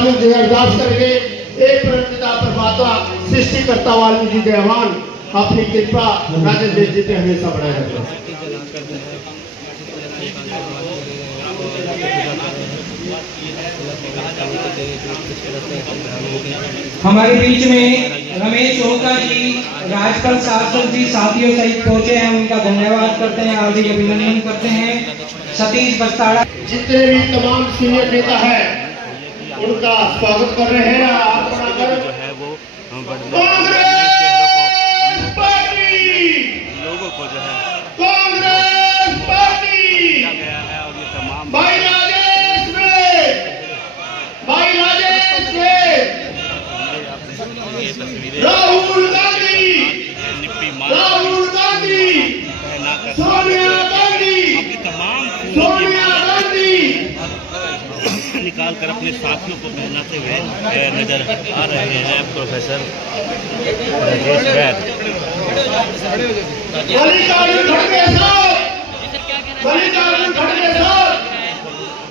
शामिल जो है अरदास करेंगे। एक प्रणिता परमात्मा सृष्टिकर्ता वाल्मीकि दयावान अपनी कृपा राजेश देश जी पे हमेशा बनाए रखें। हमारे बीच में रमेश ओका जी, राजपाल सासर जी साथियों सहित पहुंचे हैं, उनका धन्यवाद करते हैं, हार्दिक अभिनंदन करते हैं। सतीश बस्ताड़ा, जितने भी तमाम सीनियर नेता है उनका स्वागत कर रहे हैं। आप जो है वो लोगों को जो है कांग्रेस पार्टी किया गया है और ये तमाम भाई राजेश ये तस्वीरें राहुल गांधी निप्पी सोनिया गांधी तमाम निकाल कर अपने साथियों को पहनाते हुए नजर आ रहे हैं प्रोफेसर राजेश वैद।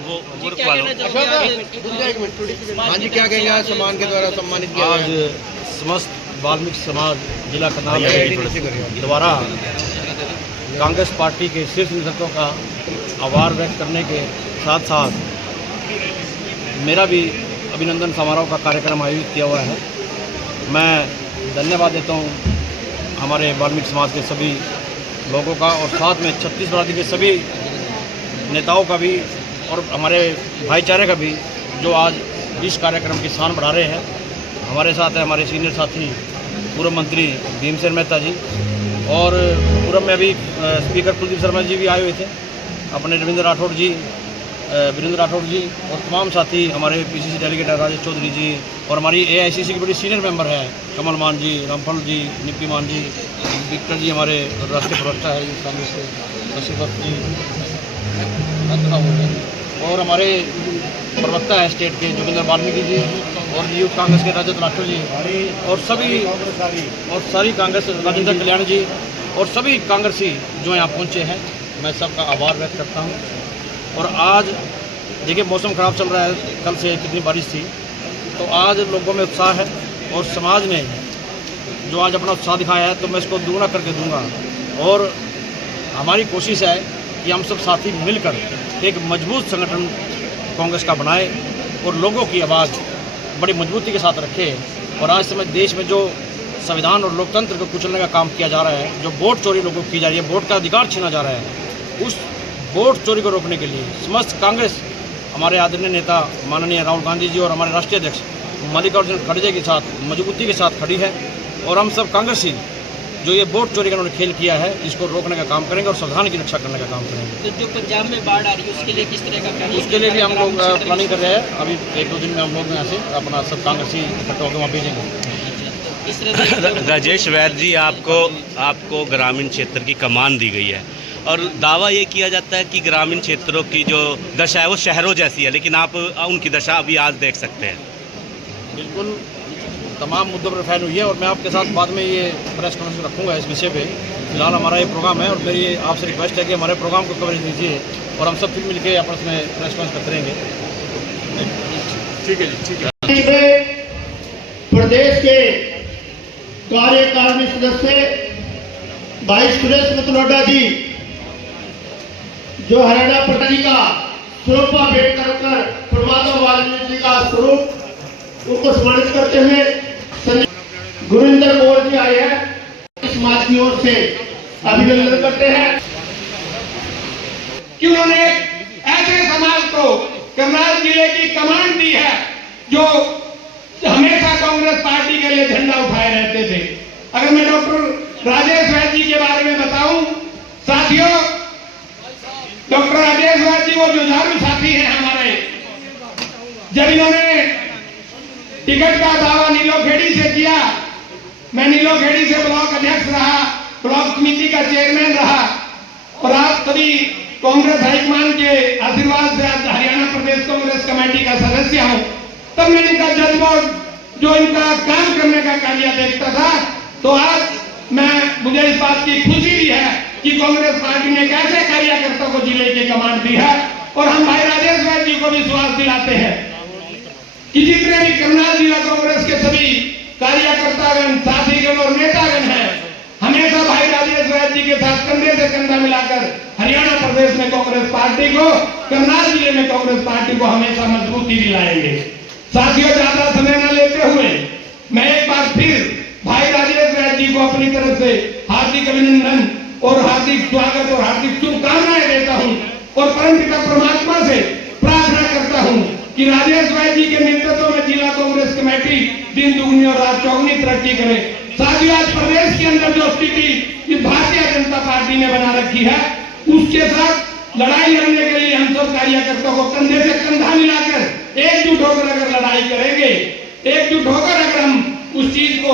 वो ग्रुप वालों हाँ जी, क्या कहेंगे आज सम्मान के द्वारा सम्मानित किया आज समस्त वाल्मीकि समाज जिला करनाल द्वारा कांग्रेस पार्टी के शीर्ष नेतृत्व का आभार व्यक्त करने के साथ साथ मेरा भी अभिनंदन समारोह का कार्यक्रम आयोजित किया हुआ है। मैं धन्यवाद देता हूँ हमारे वाल्मीकि समाज के सभी लोगों का और साथ में छत्तीसगढ़ के सभी नेताओं का भी और हमारे भाईचारे का भी जो आज इस कार्यक्रम की शान बढ़ा रहे हैं। हमारे साथ है हमारे सीनियर साथी पूर्व मंत्री भीमसेन मेहता जी और पूर्व में अभी स्पीकर कुलदीप शर्मा जी भी आए हुए थे, अपने वीरेंद्र राठौड़ जी और तमाम साथी हमारे पीसीसी डेलीगेट राजेश चौधरी जी और हमारी एआईसीसी की बड़ी सीनियर मेंबर है कमल मान जी, रामफल जी, निप्पी मान जी, विक्टर जी हमारे राष्ट्रीय प्रवक्ता है कांग्रेस के शशिभक्त जी और हमारे प्रवक्ता है स्टेट के जोगिंदर वाल्मीकि जी और यूथ कांग्रेस के राजत राठौर जी और सारी कांग्रेस राजेंद्र कल्याण जी और सभी कांग्रेसी जो यहाँ पहुँचे हैं। मैं सबका आभार व्यक्त करता हूँ। और आज देखिए मौसम ख़राब चल रहा है, कल से कितनी बारिश थी, तो आज लोगों में उत्साह है और समाज ने जो आज अपना उत्साह दिखाया है तो मैं इसको दुगना करके दूंगा। और हमारी कोशिश है कि हम सब साथी मिलकर एक मजबूत संगठन कांग्रेस का बनाए और लोगों की आवाज़ बड़ी मजबूती के साथ रखे। और आज समय देश में जो संविधान और लोकतंत्र को कुचलने का काम किया जा रहा है, जो वोट चोरी लोगों को की जा रही है, वोट का अधिकार छीना जा रहा है, उस वोट चोरी को रोकने के लिए समस्त कांग्रेस हमारे आदरणीय नेता माननीय राहुल गांधी जी और हमारे राष्ट्रीय अध्यक्ष मल्लिकार्जुन खड़गे के साथ मजबूती के साथ खड़ी है। और हम सब कांग्रेसी जो ये वोट चोरी का उन्होंने खेल किया है इसको रोकने का काम करेंगे और संविधान की रक्षा करने का काम करेंगे। तो जो पंजाब में बाढ़ आ रही है उसके लिए किस तरह का प्लानिंग? उसके लिए भी हम लोग प्लानिंग कर रहे हैं। अभी 1-2 दिन में हम लोग यहाँ से अपना सब कांग्रेसी इकट्ठा होकर वहाँ भेजेंगे। राजेश वैद जी, आपको ग्रामीण क्षेत्र की कमान दी गई है और दावा ये किया जाता है कि ग्रामीण क्षेत्रों की जो दशा है वो शहरों जैसी है, लेकिन आप उनकी दशा अभी आज देख सकते हैं। बिल्कुल तमाम मुद्दों पर फैल हुई है और मैं आपके साथ बाद में ये प्रेस कॉन्फ्रेंस रखूँगा इस विषय पे। फिलहाल हमारा ये प्रोग्राम है और मेरी आपसे रिक्वेस्ट है कि हमारे प्रोग्राम को कवरेज दीजिए और हम सब फिर मिलकर आपस में प्रेस कॉन्फ्रेंस करते रहेंगे। ठीक है जी, ठीक है। प्रदेश के कार्यकारिणी सदस्य भाई सुरेश मतलोडा जी जो हरियाणा पटना जी का स्वरूपा भेंट कर परमात्मा वाल्मीकि जी का स्वरूप उनको सम्मानित करते हुए गुरिंदर कौर जी आए हैं, समाज की ओर से अभिनंदन करते हैं कि उन्होंने ऐसे समाज को करनाल जिले की कमान दी है जो हमेशा कांग्रेस पार्टी के लिए झंडा उठाए रहते थे। अगर मैं डॉक्टर राजेश वैद जी के बारे में बताऊं, साथियों, डॉक्टर राजेश वैद जी वो जुझारू साथी हैं हमारे। जब इन्होंने टिकट का दावा नीलोखेड़ी से किया, मैं नीलोखेड़ी से ब्लॉक अध्यक्ष रहा, ब्लॉक समिति का चेयरमैन रहा और आज सभी कांग्रेस हाईकमान के आशीर्वाद से आज हरियाणा प्रदेश कांग्रेस कमेटी का सदस्य हूं। तब मैं इनका जज्बा, जो इनका काम करने का कार्य देखता था, तो आज मुझे इस बात की खुशी भी है कि कांग्रेस पार्टी ने कैसे कार्यकर्ताओं को जिले की कमान दी है और हम भाई राजेश वैद जी को विश्वास दिलाते हैं कि जितने भी करनाल जिला कांग्रेस के सभी कार्यकर्तागण, साथीगण और नेतागण हैं, हमेशा भाई राजेश वैद्य जी के साथ कंधे से कंधा मिलाकर हरियाणा प्रदेश में कांग्रेस पार्टी को, करनाल जिले में कांग्रेस पार्टी को हमेशा मजबूती दिलाएंगे। साथियों, ज्यादा समय न लेते हुए मैं एक बार फिर भाई राजेश वैद्य जी को अपनी तरफ से हार्दिक अभिनंदन और हार्दिक स्वागत और हार्दिक शुभकामनाएं देता हूं और परमपिता परमात्मा से प्रार्थना करता हूं कि राजेश वैद्य जी के नेतृत्व में जिला कांग्रेस कमेटी दिन दुगनी और रात चौगुनी तरक्की करे। साथियों, आज प्रदेश के अंदर जो स्थिति इस भारतीय जनता पार्टी ने बना रखी है, उसके साथ लड़ाई लड़ने के लिए हम सब कार्यकर्ताओं को कंधे से कंधा मिलाकर एकजुट होकर अगर लड़ाई करेंगे, एकजुट होकर अगर हम उस चीज को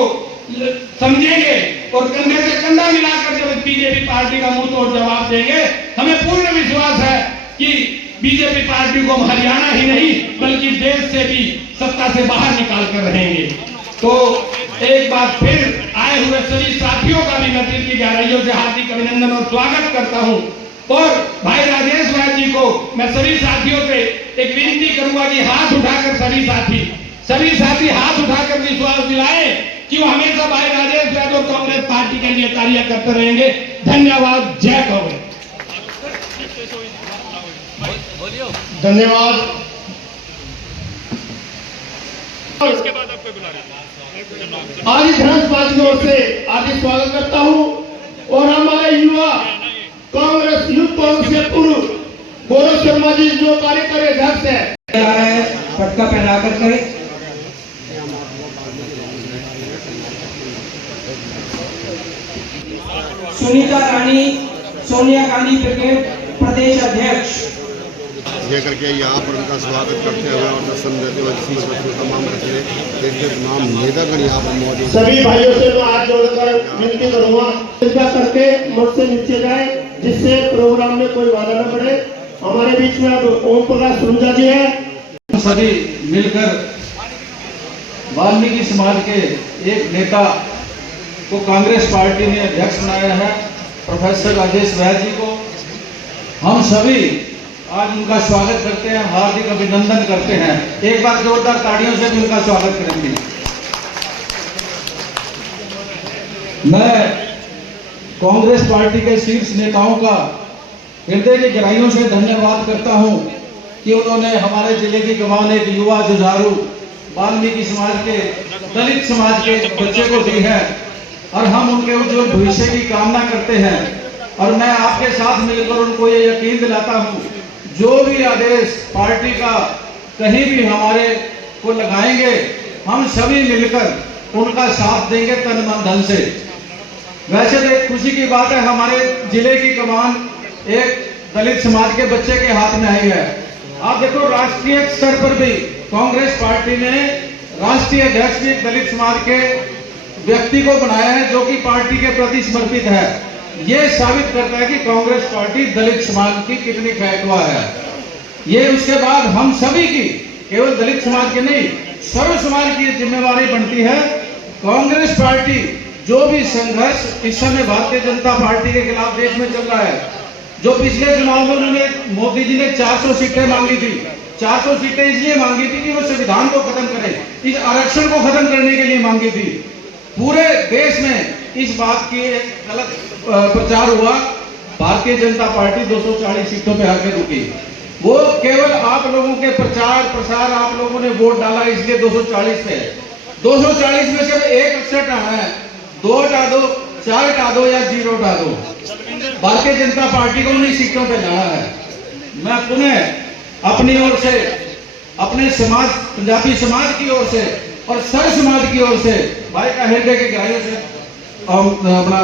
समझेंगे और कंधे से कंधा मिलाकर जब बीजेपी पार्टी का मुंह तोड़ जवाब देंगे, हमें पूर्ण विश्वास है कि बीजेपी पार्टी को हम हरियाणा ही नहीं बल्कि देश से भी सत्ता से बाहर निकाल कर रहेंगे। तो एक बार फिर आए हुए सभी साथियों का भी मैं दिल की गहराइयों से हार्दिक अभिनंदन और स्वागत करता हूं और भाई राजेश वैद्य जी को मैं सभी साथियों से एक विनती करूंगा कि हाथ उठाकर सभी साथी हाथ उठाकर विश्वास दिलाएं कि वो हमेशा भाई राजेश वैद्य और कांग्रेस पार्टी के लिए कार्य करते रहेंगे। धन्यवाद। जय कांग्रेस। धन्यवाद। आज धर्म समाज की ओर से हार्दिक स्वागत करता हूं और हमारे युवा कांग्रेस यूथ कांग्रेस के पूर्व गौरव शर्मा जी जो कार्यकारी अध्यक्ष है, पटका पहना कर करें। सुनीता रानी सोनिया गांधी ब्रिगेड प्रदेश अध्यक्ष लेकर के यहाँ पर उनका स्वागत करते हुए और दर्शन देते हुए तमाम रखने तमाम नेतागण यहाँ पर मौजूद। सभी भाइयों से मैं हाथ जोड़कर विनती करूंगा कृपया करके मंच से नीचे जाए जिससे प्रोग्राम में कोई बाधा न पड़े। हमारे बीच में अब ओम प्रकाश सुरजा जी है। सभी मिलकर वाल्मीकि समाज के एक नेता को कांग्रेस पार्टी ने अध्यक्ष बनाया है, प्रोफेसर राजेश वैद्य जी को। हम सभी आज उनका स्वागत करते हैं, हार्दिक अभिनंदन करते हैं। एक बार जोरदार ताड़ियों से भी उनका स्वागत करेंगे। मैं कांग्रेस पार्टी के शीर्ष नेताओं का हृदय की गहराइयों से धन्यवाद करता हूं कि उन्होंने हमारे जिले की कमान एक युवा जुझारू वाल्मीकि समाज के, दलित समाज के बच्चे को दी है और हम उनके उज्जवल भविष्य की कामना करते हैं। और मैं आपके साथ मिलकर उनको ये यकीन दिलाता हूं, जो भी आदेश पार्टी का कहीं भी हमारे को लगाएंगे, हम सभी मिलकर उनका साथ देंगे तन मन धन से। वैसे तो एक खुशी की बात है, हमारे जिले की कमान एक दलित समाज के बच्चे के हाथ में आई है। आप देखो, राष्ट्रीय स्तर पर भी कांग्रेस पार्टी ने राष्ट्रीय अध्यक्ष भी दलित समाज के व्यक्ति को बनाया है जो कि पार्टी के प्रति समर्पित है। ये साबित करता है कि कांग्रेस पार्टी दलित समाज की कितनी खैरख्वाह है। ये उसके बाद हम सभी की, केवल दलित समाज के नहीं, सर्व समाज की जिम्मेवारी बनती है। कांग्रेस पार्टी जो भी संघर्ष इस समय भारतीय जनता पार्टी के खिलाफ देश में चल रहा है, जो पिछले चुनाव में उन्होंने मोदी जी ने 400 सीटें मांगी थी, 400 सीटें इसलिए मांगी थी कि वो संविधान को खत्म करें, इस आरक्षण को खत्म करने के लिए मांगी थी। पूरे देश में इस बात की एक गलत प्रचार हुआ, भारतीय जनता पार्टी 240 सीटों पे आके रुकी। वो केवल आप लोगों के प्रचार प्रसार, आप लोगों ने वोट डाला इसलिए 240 पे। 240 में से एक अक्षर हटाना है, 2 हटा दो, 4 हटा दो या 0 हटा दो। भारतीय जनता पार्टी को उन्हीं सीटों पे जाना है। मैं पुनः अपनी ओर से, अपने समाज, पंजाबी समाज की ओर से और सर्व समाज की ओर से भाई का हृदय के गहराइयों से अपना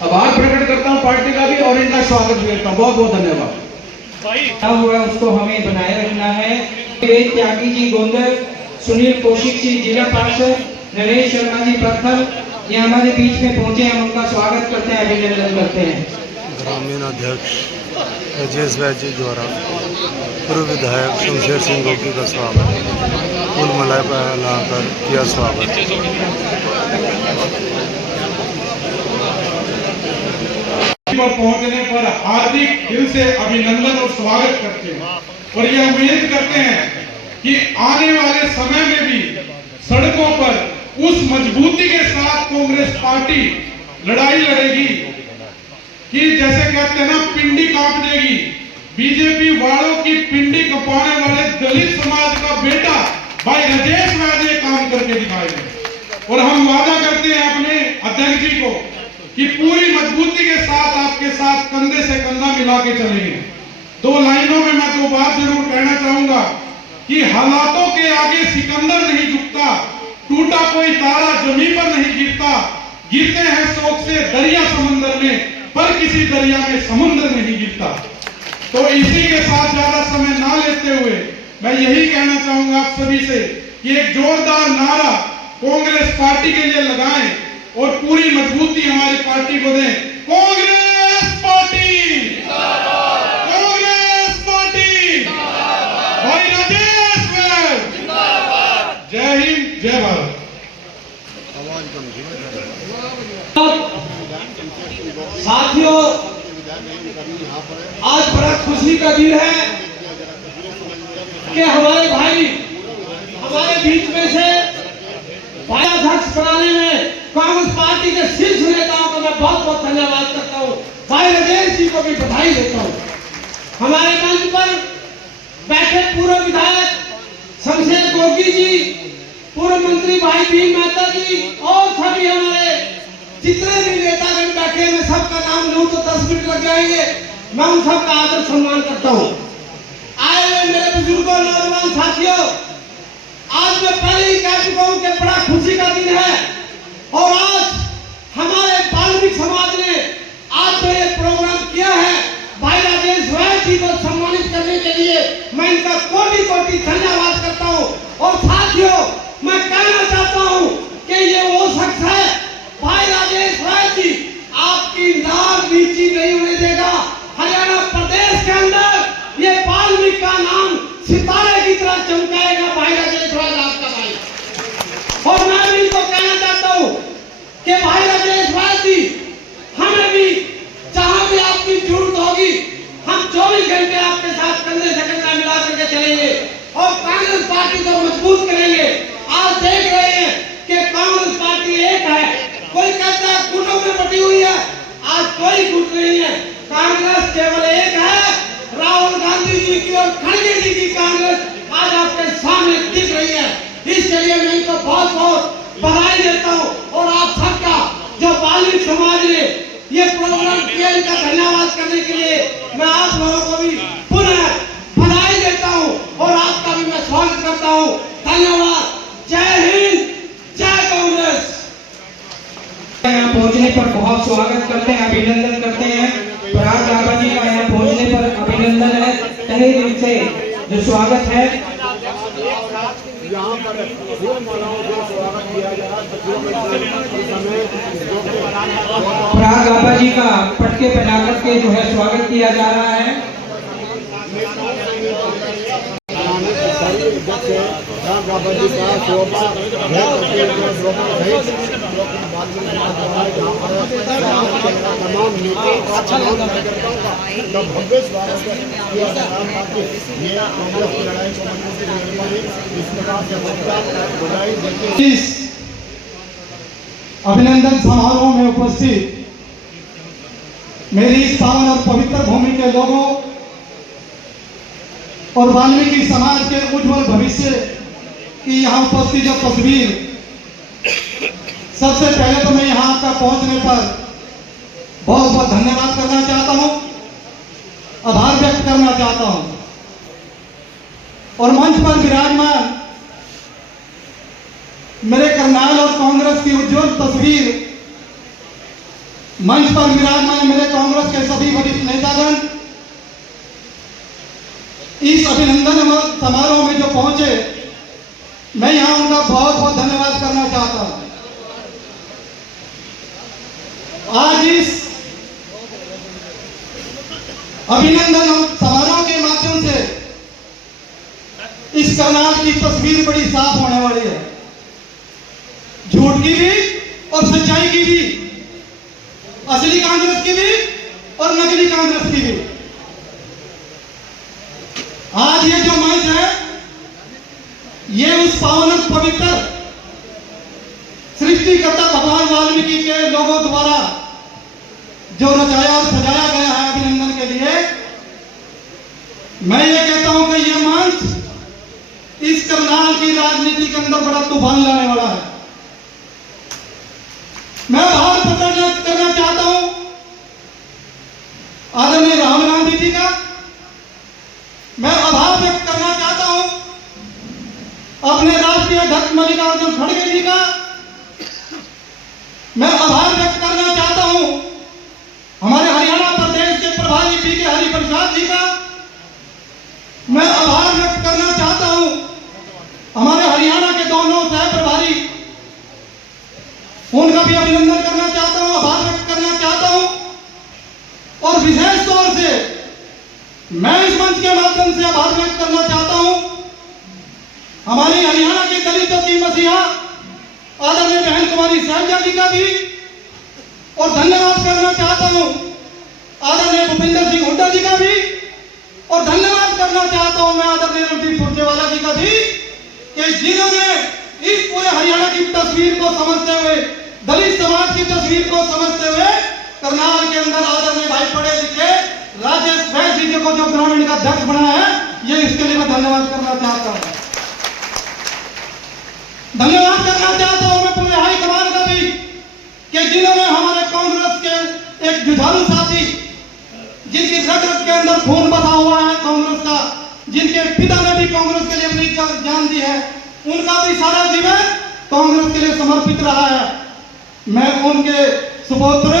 आभार प्रकट करता हूं पार्टी का भी और इनका स्वागत भी करता हूं। बहुत बहुत धन्यवाद। क्या हुआ उसको हमें बनाए रखना है। वेद त्यागी जी गोंदल, सुनील कौशिक जी जिला पार्षद, नरेश शर्मा जी प्रथम, ये हमारे बीच में पहुंचे, हम उनका स्वागत करते हैं, अभिनंदन करते हैं। ग्रामीण अध्यक्ष राजेश वैद्य जी द्वारा पूर्व विधायक शमशेर सिंह गोगी का स्वागत, फूल मलाई लाकर किया स्वागत। पर पहुंचने पर हार्दिक दिल से अभिनंदन और स्वागत करते हैं और यह उम्मीद करते हैं कि आने वाले समय में भी सड़कों पर उस मजबूती के साथ कांग्रेस पार्टी लड़ाई लड़ेगी कि जैसे कहते हैं ना, पिंडी कांप देगी। बीजेपी वालों की पिंडी कपाने वाले दलित समाज का बेटा भाई राजेश वैद्य काम करके दिखाएंगे। और हम वादा करते हैं अपने अध्यक्ष जी को कि पूरी मजबूती के साथ आपके साथ कंधे से कंधा मिला के चलेंगे। दो लाइनों में मैं दो बात जरूर कहना चाहूंगा कि हालातों के आगे सिकंदर नहीं झुकता, टूटा कोई तारा जमीन पर नहीं गिरता, गिरते हैं शौक से दरिया समंदर में, पर किसी दरिया में समुद्र नहीं गिरता। तो इसी के साथ ज्यादा समय ना लेते हुए मैं यही कहना चाहूंगा आप सभी से कि एक जोरदार नारा कांग्रेस पार्टी के लिए लगाएं और पूरी मजबूती हमारी पार्टी को दें। कांग्रेस पार्टी, कांग्रेस पार्टी, भाई राजेश वैद्य, जय हिंद, जय भारत। साथियों, आज बड़ा खुशी का दिन है कि हमारे भाई हमारे बीच में से अध्यक्ष बनाने में कांग्रेस पार्टी के शीर्ष नेताओं का मैं बहुत बहुत धन्यवाद करता हूं। भाई राजेश जी को भी बधाई देता हूं। हमारे मंच पर बैठे पूर्व विधायक शमशेर गोगी जी, पूर्व मंत्री भाई भीम मेहता जी और सभी हमारे जितने भी नेतागण बैठे हैं, मैं सबका नाम लूं तो 10 मिनट लग जाएंगे। मैं उन सबका आदर सम्मान करता हूं। आए हुए मेरे बुजुर्गों, नौजवान साथियों, आज मैं पहले ही कह चुका हूं कि बड़ा खुशी का दिन है और आज हमारे वाल्मीकि समाज ने आज जो ये प्रोग्राम किया है भाई राजेश वैद्य जी को सम्मानित करने के लिए, मैं इनका कोटि कोटि धन्यवाद करता हूं। और साथियों, मैं कहना चाहता हूं कि ये वो शख्स है, भाई राजेश वैद्य जी आपकी नाक नीची नहीं होने देगा। हरियाणा प्रदेश के अंदर ये वाल्मीकि का नाम सितारे की तरह चमकाएगा। भाई राजेश वैद्य आपका भाई। और मैं भी इनको कहना चाहता हूं कि भाई राजेश वैद्य जी, हमें भी जहां भी आपकी जरूरत होगी, हम 24 घंटे आपके साथ कंधे से कंधा मिला करके चलेंगे और कांग्रेस पार्टी को मजबूत करेंगे। आज देख रहे हैं कि कांग्रेस पार्टी एक है। कोई कहता है गुटों में बटी हुई है, आज कोई गुट नहीं है। कांग्रेस केवल एक है। राहुल गांधी जी की और खड़गे जी की कांग्रेस आज आपके सामने दिख रही है। इसके लिए मैं इनको बहुत बहुत बधाई देता हूँ और आप सबका जो वाल्मीकि समाज ने ये प्रोग्राम किया, इनका धन्यवाद करने के लिए मैं आप लोगों को भी पुनः बधाई देता हूँ और आपका भी मैं स्वागत करता हूँ। धन्यवाद। जय हिंद, जय कांग्रेस। यहाँ पहुँचने पर बहुत स्वागत करते हैं, अभिनंदन करते हैं। पराग बाबा जी का यहाँ पहुँचने पर अभिनंदन है, तहे दिल से जो स्वागत है। यहाँ पर फूल मालाओं से स्वागत किया गया। पराग बाबा जी का पटके पहना करके जो है स्वागत किया जा रहा है। बाबा जी का शोभा तमाम भव्य स्वागत किया जा रहा था कि ये कांग्रेस की लड़ाई को मजबूती देने वाली इस प्रकार से बधाई देते। इस अभिनंदन समारोह में उपस्थित मेरी इस पावन और पवित्र भूमि के लोगों और वाल्मीकि समाज के उज्जवल भविष्य की यहाँ उपस्थित जो तस्वीर, सबसे पहले तो मैं यहाँ तक पहुँचने पर बहुत बहुत धन्यवाद करना चाहता हूँ, आभार व्यक्त करना चाहता हूँ। और मंच पर विराजमान मेरे करनाल और कांग्रेस की उज्जवल तस्वीर, मंच पर विराजमान मेरे कांग्रेस के सभी वरिष्ठ नेतागण, इस अभिनंदन समारोह में जो पहुंचे, मैं यहां उनका बहुत बहुत धन्यवाद करना चाहता हूं। आज इस अभिनंदन समारोह के माध्यम से इस करनाल की तस्वीर बड़ी साफ होने वाली है, झूठ की भी और सच्चाई की भी, असली कांग्रेस की भी और नकली कांग्रेस की भी। आज ये जो मंच है ये उस पावन पवित्र सृष्टिकर्ता भगवान वाल्मीकि के लोगों द्वारा जो रचाया और सजाया गया है अभिनंदन के लिए, मैं ये कहता हूं कि यह मंच इस करनाल की राजनीति के अंदर बड़ा तूफान लाने वाला है। मैं आभार प्रकट करना चाहता हूं आदरणीय राहुल गांधी जी का। मैं आभार व्यक्त करना चाहता हूं अपने राष्ट्रीय अध्यक्ष मल्लिकार्जुन खड़गे जी का। मैं आभार व्यक्त करना चाहता हूं हमारे हरियाणा प्रदेश के प्रभारी पीके हरिप्रसाद जी का। मैं आभार व्यक्त करना चाहता हूं हमारे हरियाणा के दोनों सह प्रभारी, उनका भी अभिनंदन करना चाहता हूं, आभार व्यक्त करना चाहता हूं। और विशेष तौर से मैं इस मंच के माध्यम से आभार व्यक्त करना चाहता हूं हमारी हरियाणा के दलितों की मसीहा आदरणीय बहन कुमारी शैलजा जी का भी। और धन्यवाद करना चाहता हूं आदरणीय भूपिंदर सिंह हुड्डा जी का भी। और धन्यवाद करना चाहता हूं मैं आदरणीय रणदीप सुरजेवाला जी का भी, कि जिन्होंने इस पूरे हरियाणा की तस्वीर को समझते हुए, दलित समाज की तस्वीर को समझते हुए करनाल के अंदर आदरणीय भाई पढ़े लिखे राजेश वैद्य जी को जो ग्रामीण का अध्यक्ष बनाया है, ये इसके लिए मैं धन्यवाद करना चाहता हूं। धन्यवाद करना चाहता हूं मैं पूरे हाईकमान का भी, कि जिन्होंने हमारे कांग्रेस के एक जुझारू साथी, जिनकी रग रग के अंदर खून बसा हुआ है कांग्रेस का, जिनके पिता ने भी कांग्रेस के लिए अपनी जान दी है, उनका भी सारा जीवन कांग्रेस के लिए समर्पित रहा है। मैं उनके सुपुत्र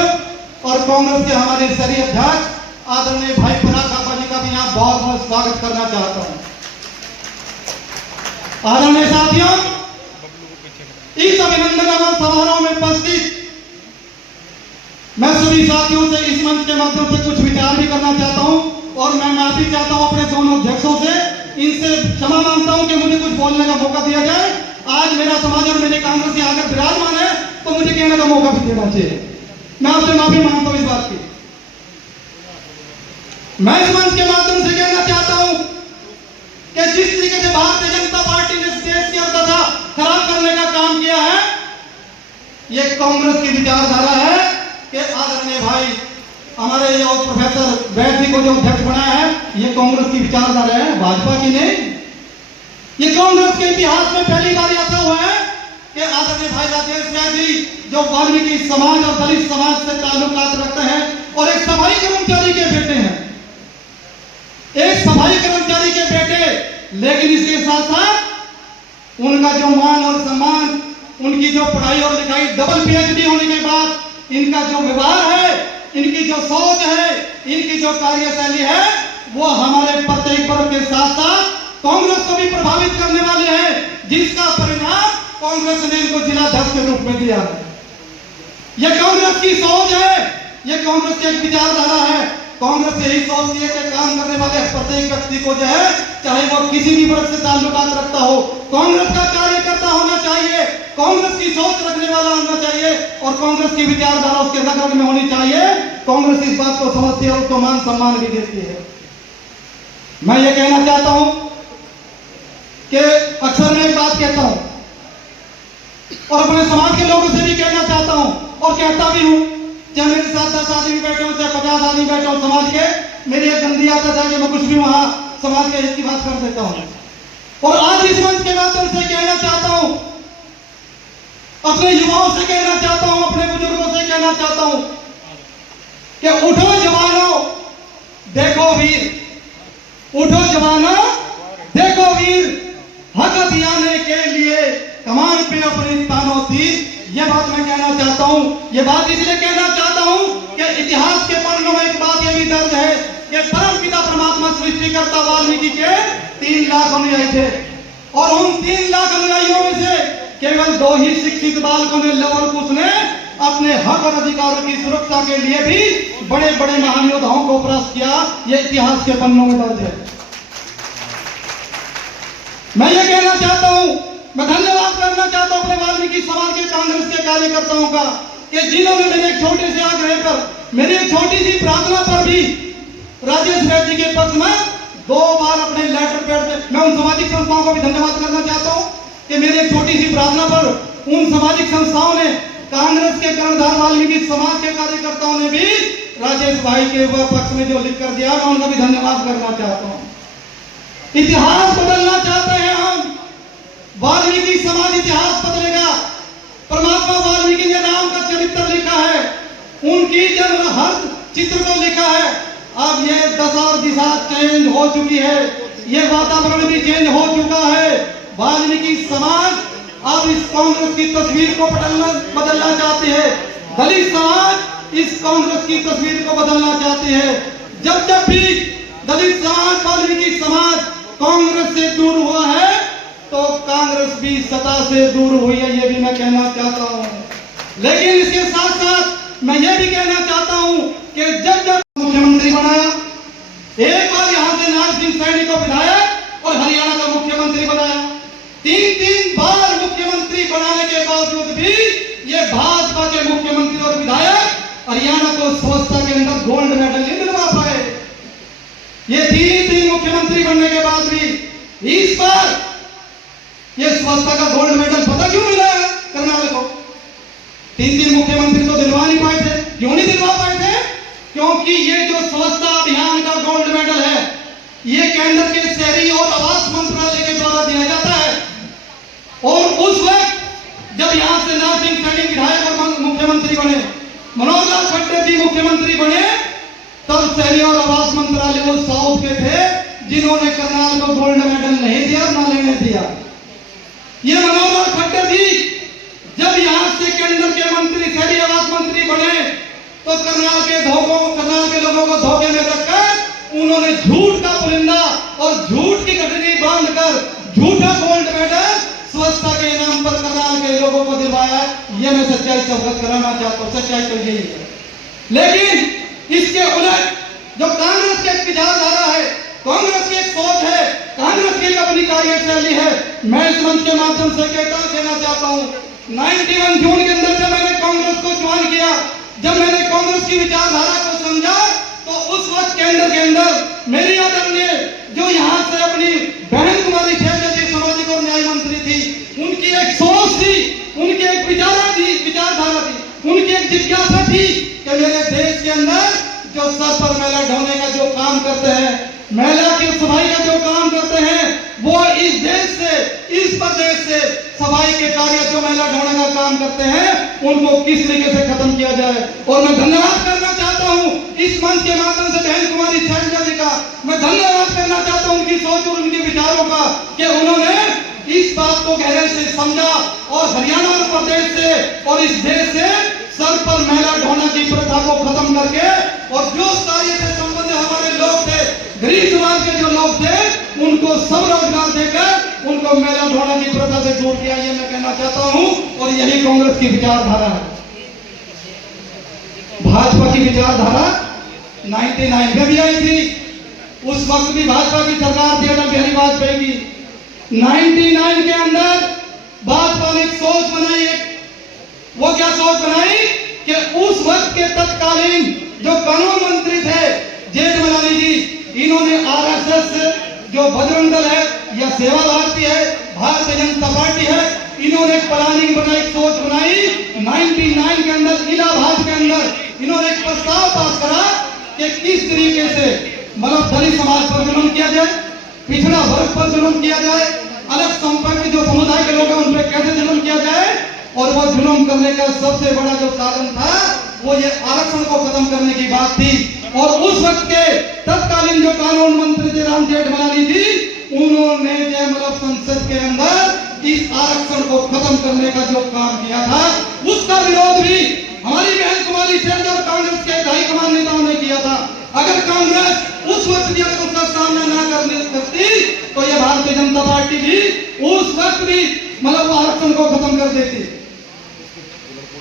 और कांग्रेस के हमारे शहरी अध्यक्ष आदरणीय भाई पराग आपा जी का भी यहाँ बहुत बहुत स्वागत करना चाहता हूँ। आदरणीय साथियों, इस अभिनंदन समारोह में उपस्थित मैं सभी साथियों से इस मंच के माध्यम से कुछ विचार भी करना चाहता हूं। और मैं माफी चाहता हूं अपने दोनों अध्यक्षों से, इनसे क्षमा मांगता हूं कि मुझे कुछ बोलने का मौका दिया जाए। आज मेरा समाज और मेरे कांग्रेस यहाँ आकर विराजमान है, तो मुझे कहने का मौका भी देना चाहिए। मैं आपसे माफी मांगता हूं इस बात की। मैं इस मंच के माध्यम से कहना चाहता हूं कि जिस तरीके से भारतीय जनता पार्टी ने देश की अर्थव्यवस्था खराब करने का काम किया है, ये कांग्रेस की विचारधारा है कि आदरणीय भाई हमारे जो प्रोफेसर वैद्य जी को जो अध्यक्ष बनाया है, ये कांग्रेस की विचारधारा है, भाजपा की नहीं। ये कांग्रेस के इतिहास में पहली बार ऐसा हुआ है कि आदरणीय भाई राजेश वैद्य जी जो वाल्मीकि समाज और दलित समाज से ताल्लुकात रखते हैं और एक सफाई कर्मचारी के बेटे हैं, एक सफाई कर्मचारी के बेटे, लेकिन इसके साथ साथ उनका जो मान और सम्मान, उनकी जो पढ़ाई और लिखाई, डबल पीएचडी होने के बाद इनका जो व्यवहार है, इनकी जो सोच है, इनकी जो कार्यशैली है, वो हमारे प्रत्येक वर्ग के साथ साथ कांग्रेस को भी प्रभावित करने वाले हैं, जिसका परिणाम कांग्रेस ने इनको जिलाध्यक्ष के रूप में दिया है। यह कांग्रेस की सोच है, यह कांग्रेस की एक विचारधारा है। कांग्रेस यही सोचती है कि काम करने वाले प्रत्येक व्यक्ति को जो है, चाहे वो किसी भी वर्ग से ताल्लुकात रखता हो, कांग्रेस का कार्यकर्ता होना चाहिए, कांग्रेस की सोच रखने वाला होना चाहिए और कांग्रेस की विचारधारा उसके रग में होनी चाहिए। कांग्रेस इस बात को समझती है और उसको मान सम्मान भी देती है। मैं ये कहना चाहता हूं कि अक्सर मैं एक बात कहता हूं और अपने समाज के लोगों से भी कहना चाहता हूं और कहता भी हूं, चाहे मेरे साथ 10 आदमी बैठे हो, चाहे 50 आदमी बैठे हो समाज के, मेरी एक गंदी आदत है कि मैं कुछ भी वहां समाज के हित की बात कर देता हूं। और आज इस मंच के माध्यम से कहना चाहता हूं, अपने युवाओं से कहना चाहता हूं, अपने बुजुर्गों से कहना चाहता हूं कि उठो जवानों देखो वीर, उठो जवानों देखो वीर, हक दियाने के लिए कमान पे अपनी तानों तीर। यह बात मैं कहना चाहता हूं। यह बात इसलिए कहना चाहता हूं कि इतिहास के पन्नों में एक बात यह भी दर्ज है कि परमपिता परमात्मा सृष्टिकर्ता वाल्मीकि के 3 लाख अनुयायी थे और उन 3 लाख अनुयायियों में से केवल 2 ही शिक्षित बालकों ने लव और कुश ने अपने हक और अधिकारों की सुरक्षा के लिए भी बड़े बड़े महान योद्धाओं को परास्त किया। यह इतिहास के पन्नों में दर्ज है। मैं ये कहना चाहता हूं, मैं धन्यवाद करना चाहता हूं अपने वाल्मीकि समाज के कांग्रेस के कार्यकर्ताओं का कि जिन्होंने मेरे एक छोटे से आग्रह पर, मेरी एक छोटी सी प्रार्थना पर भी राजेश वैद्य जी के पक्ष में 2 बार अपने लेटर पैड पे मैं उन सामाजिक संस्थाओं को भी धन्यवाद करना चाहता हूं कि मेरी एक छोटी सी प्रार्थना पर उन सामाजिक संस्थाओं ने, कांग्रेस के कर्णधार वाल्मीकि समाज के कार्यकर्ताओं ने भी राजेश भाई के पक्ष में जो लिख कर दिया, मैं उनका भी धन्यवाद करना चाहता हूं। इतिहास बदलना चाहते हैं हम, वाल्मीकि समाज इतिहास बदलेगा। परमात्मा वाल्मीकि ने राम का चरित्र लिखा है, उनकी जन्म हर चित्र को लिखा है। अब ये दशा और दिशा चेंज हो चुकी है, ये वातावरण भी चेंज हो चुका है। वाल्मीकि समाज अब इस कांग्रेस की तस्वीर को बदलना चाहती है, दलित समाज इस कांग्रेस की तस्वीर को बदलना चाहती है। जब जब भी दलित समाज, वाल्मीकि समाज कांग्रेस से दूर हुआ है तो कांग्रेस भी सत्ता से दूर हुई है, ये भी मैं कहना चाहता हूं। लेकिन इसके साथ साथ मैं ये भी कहना चाहता हूं कि जब जब मुख्यमंत्री बनाया, एक बार यहां से नाज सिंह सैनी को विधायक और हरियाणा का मुख्यमंत्री बनाया, 3 बार मुख्यमंत्री बनाने के बावजूद भी ये भाजपा के मुख्यमंत्री और विधायक हरियाणा को स्वच्छता के अंदर गोल्ड मेडल नहीं दिलवा पाए। ये 3 मुख्यमंत्री बनने के बाद भी इस बार ये स्वच्छता का गोल्ड मेडल पता क्यों मिला है करनाल को? 3 मुख्यमंत्री तो दिलवा नहीं पाए थे। क्यों नहीं दिलवा पाए थे? क्योंकि ये जो स्वच्छता अभियान का गोल्ड मेडल है, ये केंद्र के शहरी और आवास मंत्रालय के द्वारा दिया जाता है। और उस वक्त जब यहां से नाज सिंह सैनी विधायक और मुख्यमंत्री बने, मनोहर लाल खट्टर जी मुख्यमंत्री बने, तब शहरी और आवास मंत्रालय वो साउथ के थे जिन्होंने करनाल को गोल्ड मेडल नहीं दिया, ना लेने दिया। ये मनोहर लाल खट्टर जी जब यहां से केंद्र के मंत्री, शहरी आवास मंत्री बने, तो करनाल के लोगों को धोखे में रखकर उन्होंने झूठ का पुलिंदा और झूठ की गठरी बांधकर झूठा गोल्ड मेडल स्वच्छता के नाम पर करनाल के लोगों को दिलवाया। ये मैं सच्चाई से अवगत कराना चाहता हूं, सच्चाई तो यही है। लेकिन इसके उलट जो कांग्रेस की विचारधारा है, कांग्रेस की एक सोच है, कांग्रेस की अपनी कार्यशैली है, मैं इस मंच के माध्यम से कहना चाहता हूं, 91 जून के अंदर जब मैंने कांग्रेस को ज्वाइन किया, जब मैंने कांग्रेस की विचारधारा को समझा, तो उस वक्त केंद्र के अंदर मेरी आदरणीय जो यहाँ से अपनी बहन कुमारी शैलजा जी सामाजिक और न्याय मंत्री थी, उनकी एक सोच थी, उनकी एक विचारधारा थी, उनकी एक जिज्ञासा थी कि मेरे देश के अंदर जो सर पर मैला ढोने का जो काम करते हैं, महिला की सफाई का जो काम करते हैं, वो इस देश से, इस प्रदेश से सफाई के कार्य जो महिला ढोने का काम करते हैं, उनको किस तरीके से खत्म किया जाए। और मैं धन्यवाद करना चाहता हूं इस मंच के माध्यम से बहन कुमारी शैलजा जी का, मैं धन्यवाद करना चाहता हूं उनकी सोच और उनके विचारों का कि उन्होंने इस बात को गहराई से समझा और हरियाणा और प्रदेश से और इस देश से सर पर मैला ढोना की प्रथा को खत्म करके, और जो कार्य से संबंधित हमारे लोग थे, गरीब समाज के जो लोग थे, उनको सब रोजगार देकर उनको मैला ढोना की प्रथा से दूर किया। ये मैं कहना चाहता हूं और यही कांग्रेस की विचारधारा है। भाजपा की विचारधारा 99 में भी आई थी, उस वक्त भी भाजपा की सरकार थी अटल बिहारी वाजपेयी की। 99 के अंदर भाजपा ने एक सोच बनाई, वो क्या सोच बनाई कि उस वक्त के तत्कालीन जो कानून मंत्री थे जेठमलानी जी, इन्होंने आरएसएस जो बजरंग दल है या सेवा भारती है, भारतीय जनता पार्टी है, इन्होंने एक प्लानिंग बनाई, एक सोच बनाई। 99 के अंदर इलाहाबाद के अंदर इन्होंने एक प्रस्ताव पास करा कि किस तरीके से मतलब दलित समाज पर जुल्म किया जाए, पिछड़ा वर्ग पर जुल्म किया जाए, अलग संपर्क जो समुदाय के लोग हैं उन पर कैसे जुल्म किया जाए। और वो जुल्म करने का सबसे बड़ा जो साधन था वो ये आरक्षण को खत्म करने की बात थी। और उस वक्त के तत्कालीन जो कानून मंत्री थे राम जेठमलानी जी, उन्होंने मतलब संसद के अंदर इस आरक्षण को खत्म करने का जो काम किया था, उसका विरोध भी हमारी बहन कुमारी शैलजा और कांग्रेस के हाईकमान नेताओं ने किया था। अगर कांग्रेस उस वक्त भी अगर उसका सामना ना करती तो ये भारतीय जनता पार्टी भी उस वक्त भी मतलब आरक्षण को खत्म कर देती।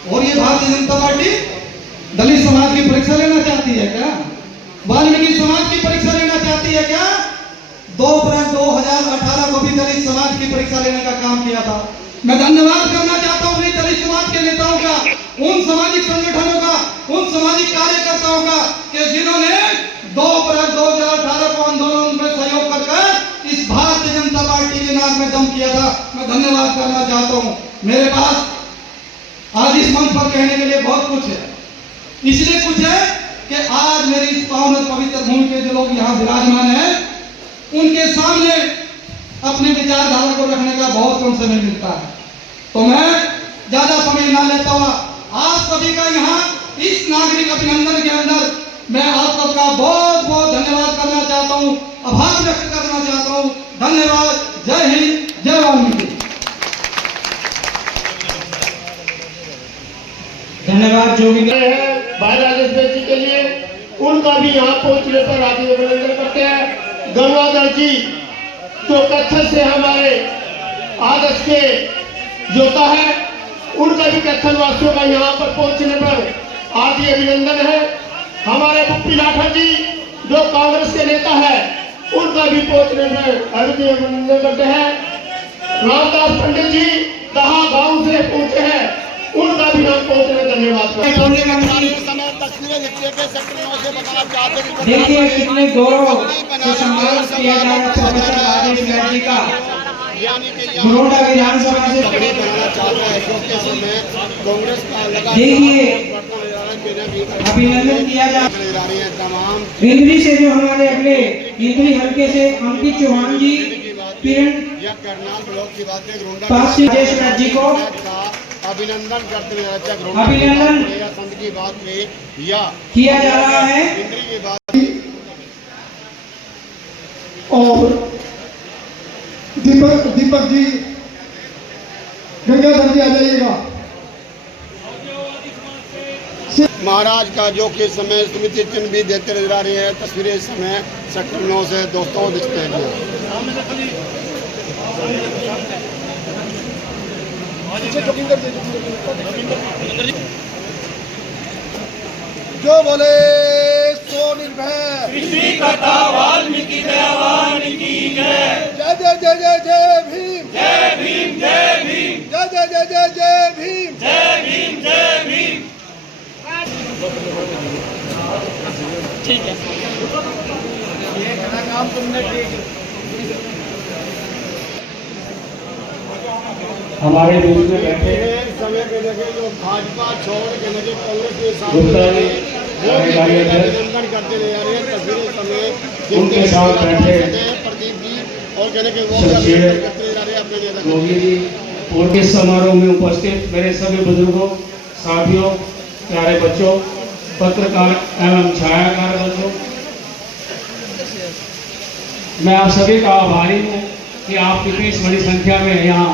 और ये भारतीय जनता पार्टी दलित समाज की परीक्षा लेना चाहती है क्या? वाल्मीकि समाज की परीक्षा लेना चाहती है क्या? 2 अप्रैल 2018 को भी दलित समाज की परीक्षा लेने का काम किया था। मैं धन्यवाद करना चाहता हूं अपनी दलित समाज के नेताओं का, उन सामाजिक संगठनों का, उन सामाजिक कार्यकर्ताओं का कि जिन्होंने 2 अप्रैल 2018 को आंदोलन में सहयोग वेलकम किया था, मैं धन्यवाद करना चाहता हूँ। मेरे पास आज इस मंच पर कहने के लिए बहुत कुछ है, इसलिए कुछ है कि आज मेरी इस पावन और पवित्र भूमि के जो लोग यहाँ विराजमान हैं, उनके सामने अपने विचारधारा को रखने का बहुत कम समय मिलता है। तो मैं ज्यादा समय ना लेता हुआ आप सभी का यहाँ इस नागरिक अभिनंदन के अंदर मैं आप सबका बहुत बहुत धन्यवाद करना चाहता हूँ, आभार व्यक्त करना चाहता हूँ। धन्यवाद। जय हिंद, जय वाल्मीकि। धन्यवाद जोगिंदर भाई राजेश जी के लिए, उनका भी यहाँ पहुंचने पर हार्दिक अभिनंदन करते हैं। गंगाधर जी जो कत्थक से हमारे आदर्श के जोता है, उनका भी कत्थक वासियों का यहाँ पर पहुंचने पर हार्दिक अभिनंदन है। हमारे पुप्पी लाठर जी जो कांग्रेस के नेता है, उनका भी पहुंचने में हार्दिक अभिनंदन करते हैं। रामदास पंडित जी दहा गांव से पहुंचे हैं, उनका भी हम पहुंचने में धन्यवाद करते हैं। देखिए कितने गौरव से सम्मान किया जा रहा है प्रोफेसर राजेश बैद जी का बड़ौदा विधानसभा से। देखिए अभिनंदन किया जा इंद्री से जो हमारे अगले इंद्री हल्के से अंकित चौहान जी राजेश बैद जी को अभिनंदन करते हैं। अभिनंदन की बात में या किया जा रहा है। और दीपक जी, गंगाधर जी आ जाइएगा। महाराज का जो कि समय स्मृति चिन्ह भी देते नजर आ रही है। तस्वीरें इस समय सेक्टर 9 से दोस्तों दिखते हैं। जो बोले सो निर्भय वाल्मीकि दयावान की जय। जय जय जय जय भीम, जय भीम, जय भीम, जय जय जय जय जय भीम, जय भीम, जय भीम। ठीक है। काम तुमने ठीक। हमारे बीच में बैठे समय पे देखे जो भाजपा छोड़ के लगे कांग्रेस के साथ अभिनंदन करते रहे रहे तस्वीरें समय उनके साथ बैठे प्रदीप जी और कहने के वो योगी जी और के समारोह में उपस्थित मेरे सभी बुजुर्गों, साथियों, प्यारे बच्चों, पत्रकार एवं छायाकार बच्चों, मैं आप सभी का आभारी हूँ कि आप कितनी बड़ी संख्या में यहाँ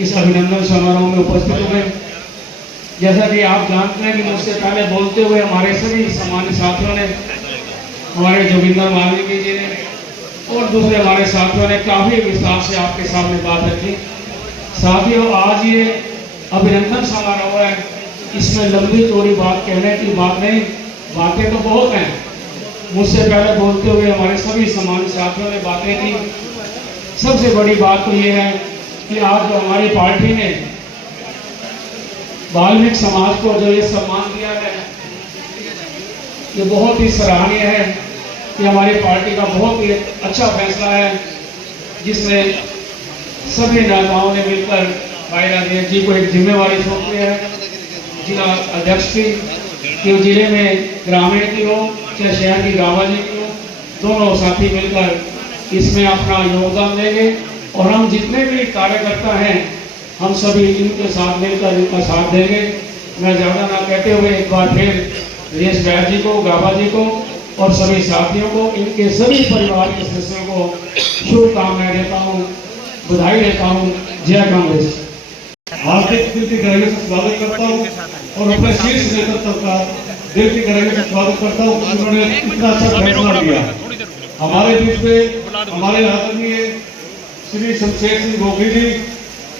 इस अभिनंदन समारोह में उपस्थित हुए। जैसा कि आप जानते हैं कि मुझसे पहले बोलते हुए हमारे सभी सामान्य साथियों ने, हमारे जोगिंदर वाल्मीकि जी ने और दूसरे हमारे साथियों ने काफ़ी विस्तार से आपके सामने बात रखी। साथियों, आज ये अभिनंदन समारोह है, इसमें लंबी चौड़ी बात कहने की बात नहीं, बातें तो बहुत हैं। मुझसे पहले बोलते हुए हमारे सभी सामान्य साथियों ने बातें की। सबसे बड़ी बात तो ये है कि आज जो हमारी पार्टी ने वाल्मीकि समाज को जो ये सम्मान दिया है, ये बहुत ही सराहनीय है। कि हमारी पार्टी का बहुत ही अच्छा फैसला है, जिसमें सभी नेताओं ने मिलकर भाई राजेश जी को एक जिम्मेवारी सौंपी है जिला अध्यक्ष की, कि जिले में ग्रामीण की हो चाहे शहर की गांवाजी की हो, दोनों साथी मिलकर इसमें अपना योगदान देंगे। और हम जितने भी कार्यकर्ता हैं, हम सभी इनके साथ मिलकर इनका साथ देंगे। मैं ज़्यादा ना कहते हुए एक बार फिर राजेश बैद जी को, गाबा जी को और सभी साथियों को, इनके सभी परिवार के सदस्यों को शुभकामनाएं देता हूँ, बधाई देता हूँ। जय कांग्रेस। हार्दिक दिल की गहराई से स्वागत करता हूँ और अपने शीर्ष नेतृत्व का दिल की गहराई से स्वागत करता हूँ। उन्होंने इतना अच्छा फैसला लिया। हमारे बीच में हमारे आदरणीय श्री शमशेर सिंह गोखली जी,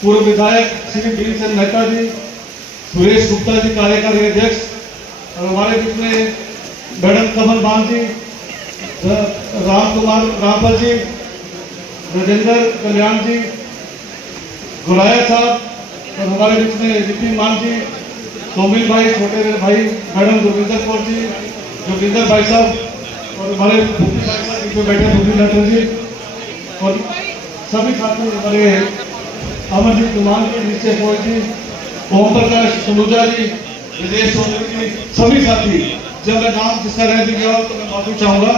पूर्व विधायक श्री भीमसेन मेहता जी, सुरेश गुप्ता जी कार्यकारी अध्यक्ष, और हमारे बीच में मैडम कमल मान जी, राम कुमार रामपाल जी, राजेंद्र कल्याण जी, गुलाया साहब, और हमारे बीच में विपिन मान जी, सोमिल भाई, छोटे भाई, मैडम जोगिंदर कौर जी, जोगिंदर भाई साहब, और हमारे भूपी भाई साहब बैठे भूपी लाठर जी, और सभी साथी हमारे अमरजीत कुमार जी, निश्चय कौर जी, ओम प्रकाश सलूजा जी, विदेश चौधरी जी, सभी साथी, जब मैं नाम जिसका रह भी गया तो मैं माफी चाहूंगा।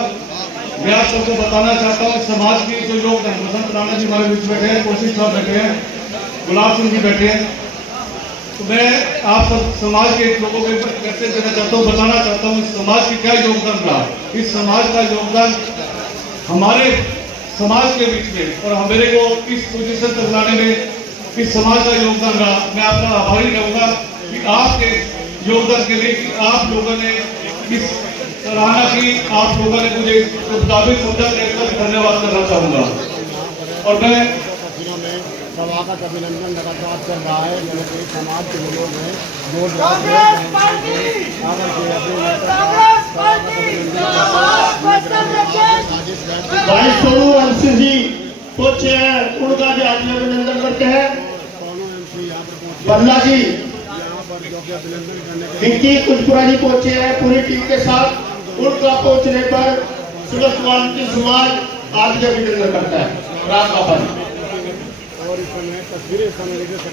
मैं आप सबको बताना चाहता हूँ समाज के जो लोग हैं, बसंत राणा जी हमारे बीच बैठे हैं, कौशिक साहब बैठे हैं, गुलाब सिंह जी बैठे हैं, तो मैं आप सब समाज के लोगों को कहते देना चाहता हूँ, बताना चाहता हूँ इस समाज की क्या योगदान रहा। इस समाज का योगदान हमारे समाज के बीच में और मेरे को इस पोजीशन तक लाने में इस समाज का योगदान रहा। मैं आपका आभारी रहूंगा कि आपके योगदान के लिए कि आप लोगों ने इस सराहना की, आप लोगों ने मुझे इस काबिल समझा, धन्यवाद करना चाहूंगा। और मैं स्वागत अभिनंदन लगातार चल रहा है। मेरे को समाज के लोग हैं जो भाई सोनू अंशी जी पहुंचे हैं, उनका भी आज अभिनंदन करते हैं। बल्ला जी, विक्की कुशपुरा जी पहुंचे हैं पूरी टीम के साथ। उनका पहुंचने पर सुबह वाल्मीकि समाज आज अभिनंदन करता है। राम बाबा और इस समय तस्वीरें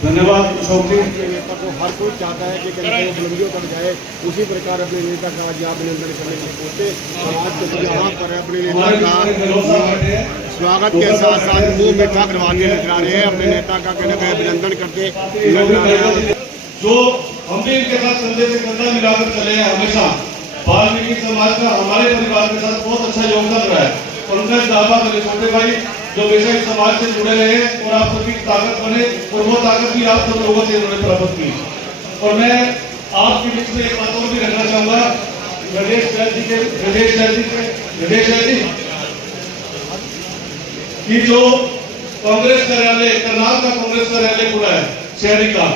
धन्यवाद अशोक जी। नेता को हर कोई चाहता है कि कहीं बुलंदियों तक जाए, उसी प्रकार अपने नेता का आज अभिनंदन करने के पहुंचे। समाज के यहाँ पर अपने नेता का स्वागत के साथ साथ मुंह मीठा करवाने नजर आ रहे हैं। अपने नेता का कहने का अभिनंदन करते नजर आ रहे हैं। जो हम भी इनके साथ कंधे से कंधा मिलाकर चले हैं हमेशा। वाल्मीकि समाज का हमारे परिवार के साथ बहुत अच्छा योगदान रहा है और उनका दावा मेरे छोटे भाई जो हमेशा इस समाज से जुड़े रहे और आप सबकी ताकत बने और वो ताकत भी आप सब लोगों से इन्होंने प्राप्त की। और मैं आपके बीच में एक बात और भी रखना चाहूंगा। गणेश जी की जो कांग्रेस कार्यालय, करनाल का कांग्रेस कार्यालय खुला है शहरी का,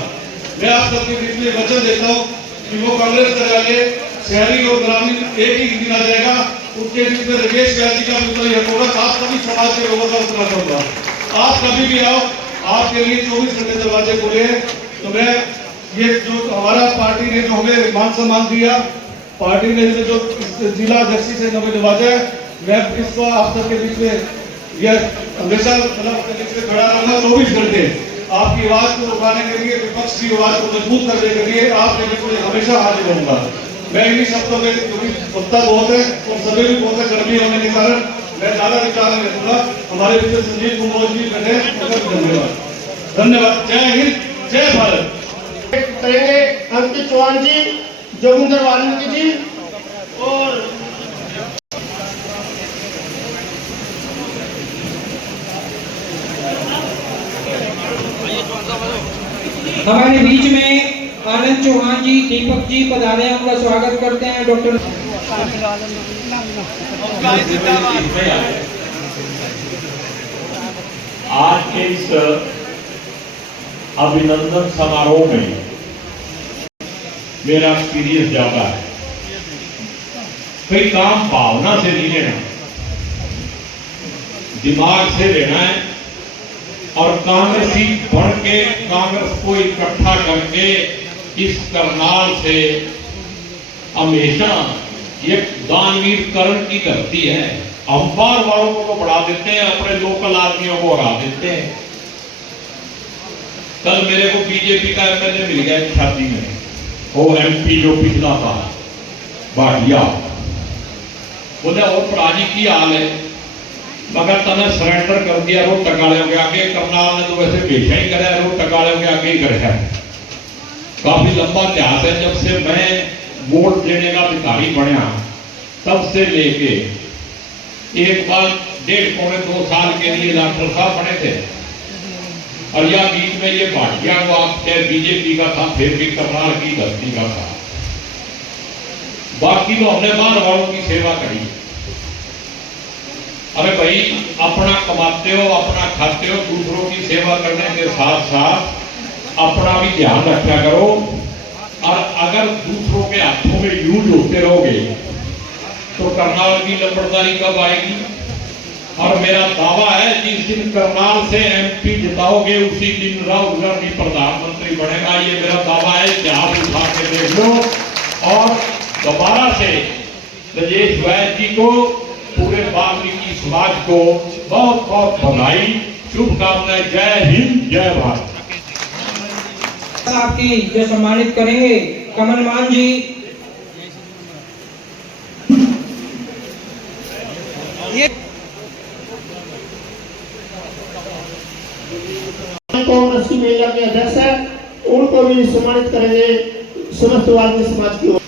मैं आप सबके बीच में वचन देता हूँ कि वो कांग्रेस कार्यालय शहरी और ग्रामीण एक ही गिना जाएगा। उसके बीच में रमेश जी का भी होगा। आप सभी समाज के लोगों का उतना होगा। आप कभी भी आओ, आपके लिए 24 घंटे दरवाजे खुले हैं। तो मैं ये जो हमारा पार्टी ने जो हमें मान सम्मान दिया, पार्टी ने जो जिला अध्यक्ष से हमें नवाजा है, मैं इसको आप सबके बीच में यह हमेशा खड़ा रहूंगा 24 घंटे आपकी आवाज को उठाने के लिए, विपक्ष की आवाज को मजबूत करने के लिए आपके बीच में हमेशा हाजिर रहूंगा। मैं इन्हीं शब्दों में, क्योंकि वक्ता बहुत है और सभी भी बहुत है, गर्मी होने के कारण मैं ज्यादा विचार नहीं रखूंगा। हमारे बीच संजीव कुमार जी बैठे, धन्यवाद। धन्यवाद। जय हिंद, जय भारत। करेंगे अंकित चौहान जी, जोगिंदर वाल्मीकि जी और हमारे बीच में आनंद चौहान जी, दीपक जी पधारे हैं, उनका स्वागत करते हैं। डॉक्टर आज के इस अभिनंदन समारोह में मेरा एक्सपीरियंस ज्यादा है। कोई काम भावना से नहीं लेना, दिमाग से लेना है और कांग्रेसी बढ़ के कांग्रेस को इकट्ठा करके इस करनाल से हमेशा एक दानवीरकरण की धरती है। हम बार वालों को बढ़ा देते हैं, अपने लोकल आदमियों को हरा देते हैं। कल मेरे को बीजेपी का एमएलए मिल गया शादी में, वो एमपी जो पिछला था भाटिया, बोले और पराजी की हाल है, मगर तने सरेंडर कर दिया रो टकाले के आगे। करनाल ने तो वैसे भेजा ही करा, रो टकाले के आगे ही कर। काफी लंबा इतिहास है, जब से मैं वोट देने का अधिकारी बनया तब से लेके एक बार 1.5-2 साल के लिए डॉक्टर साहब बने थे और यह बीच में ये भाटिया को आप बीजेपी का था, फिर भी करनाल की धरती का था। बाकी तो हमने बार वालों की सेवा करी। अरे भाई, अपना कमाते हो, अपना खाते हो, दूसरों की सेवा करने के साथ साथ अपना भी ध्यान रखा करो। और अगर दूसरों के हाथों में यूज होते रहोगे तो करनाल की लंबड़दारी कब आएगी। और मेरा दावा है जिस दिन करनाल से एमपी जिताओगे उसी दिन राहुल गांधी प्रधानमंत्री बनेगा। ये मेरा दावा है, इतिहास उठा के देख लो। और दोबारा से राजेश वैद्य जी को, पूरे वाल्मीकि समाज को बहुत बहुत बधाई, शुभकामनाएं। जय हिंद, जय भारत। आपकी जो सम्मानित करेंगे कमल मान जी। कांग्रेस की महिला के अध्यक्ष है, उनको भी सम्मानित करेंगे समस्त वाल्मीकि समाज की ओर।